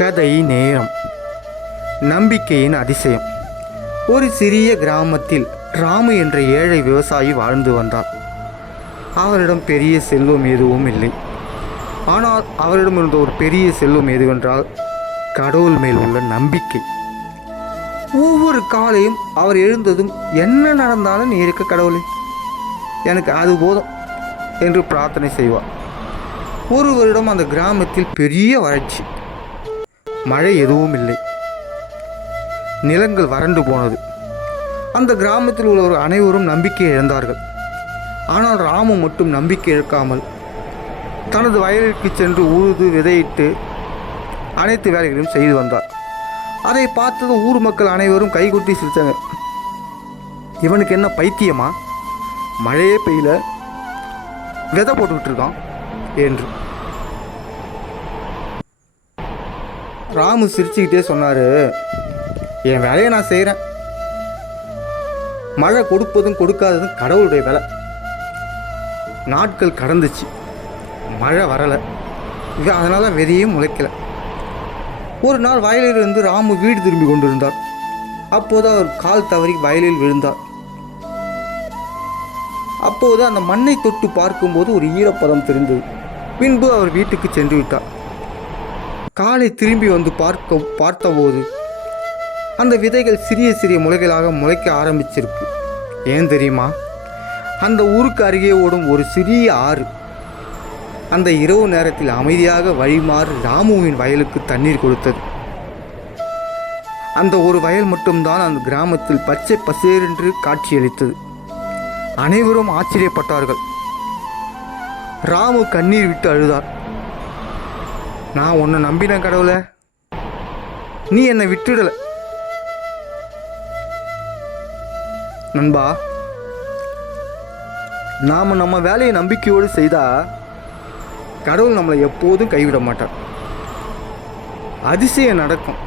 கதை நேரம். நம்பிக்கையின் அதிசயம். ஒரு சிறிய கிராமத்தில் ராமு என்ற ஏழை விவசாயி வாழ்ந்து வந்தார். அவரிடம் பெரிய செல்வம் எதுவும் இல்லை. ஆனால் அவரிடம் இருந்த ஒரு பெரிய செல்வம் எதுவென்றால் கடவுள் மேல் உள்ள நம்பிக்கை. ஒவ்வொரு காலையும் அவர் எழுந்ததும் என்ன நடந்தாலும் நீ இருக்க கடவுளே, எனக்கு அது போதும் என்று பிரார்த்தனை செய்வார். ஒரு வருடம் அந்த கிராமத்தில் பெரிய வறட்சி. மழை எதுவும் இல்லை. நிலங்கள் வறண்டு போனது. அந்த கிராமத்தில் உள்ளவர் அனைவரும் நம்பிக்கை இழந்தார்கள். ஆனால் ராமு மட்டும் நம்பிக்கை இழக்காமல் தனது வயலிற்கு சென்று உழுது விதையிட்டு அனைத்து வேலைகளையும் செய்து வந்தார். அதை பார்த்ததும் ஊர் மக்கள் அனைவரும் கைகொட்டி சிரித்தாங்க. இவனுக்கு என்ன பைத்தியமா, மழையே பெய்யல, விதை போட்டுக்கிட்டு இருக்கான் என்று. ராமு சிரிச்சுக்கிட்டே சொன்னார், என் வேலையை நான் செய்கிறேன். மழை கொடுப்பதும் கொடுக்காததும் கடவுளுடைய வேலை. நாட்கள் கடந்துச்சு, மழை வரலை. அதனால் விதையும் முளைக்கலை. ஒரு நாள் வயலிலிருந்து ராமு வீடு திரும்பி கொண்டிருந்தார். அப்போது அவர் கால் தவறி வயலில் விழுந்தார். அப்போது அந்த மண்ணை தொட்டு பார்க்கும்போது ஒரு ஈரப்பதம் தெரிந்தது. பின்பு அவர் வீட்டுக்கு சென்று விட்டார். காலை திரும்பி வந்து பார்த்தபோது அந்த விதைகள் சிறிய சிறிய முளைகளாக முளைக்க ஆரம்பிச்சிருக்கு. ஏன் தெரியுமா? அந்த ஊருக்கு அருகே ஓடும் ஒரு சிறிய ஆறு அந்த இரவு நேரத்தில் அமைதியாக வழிமாறு ராமுவின் வயலுக்கு தண்ணீர் கொடுத்தது. அந்த ஒரு வயல் மட்டும்தான் அந்த கிராமத்தில் பச்சை பசேரென்று காட்சியளித்தது. அனைவரும் ஆச்சரியப்பட்டார்கள். ராமு கண்ணீர் விட்டு அழுதார். நான் உன்னை நம்பினேன் கடவுளே, நீ என்னை விட்டுடலை. நண்பா, நாம் நம்ம வேலையை நம்பிக்கையோடு செய்தால் கடவுள் நம்மளை எப்போதும் கைவிட மாட்டார். அதிசயம் நடக்கும்,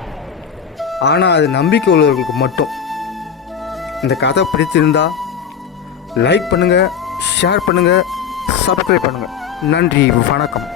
ஆனால் அது நம்பிக்கை உள்ளவர்களுக்கு மட்டும். இந்த கதை பிடிச்சிருந்தா லைக் பண்ணுங்கள், ஷேர் பண்ணுங்கள், சப்ஸ்கிரைப் பண்ணுங்கள். நன்றி, வணக்கம்.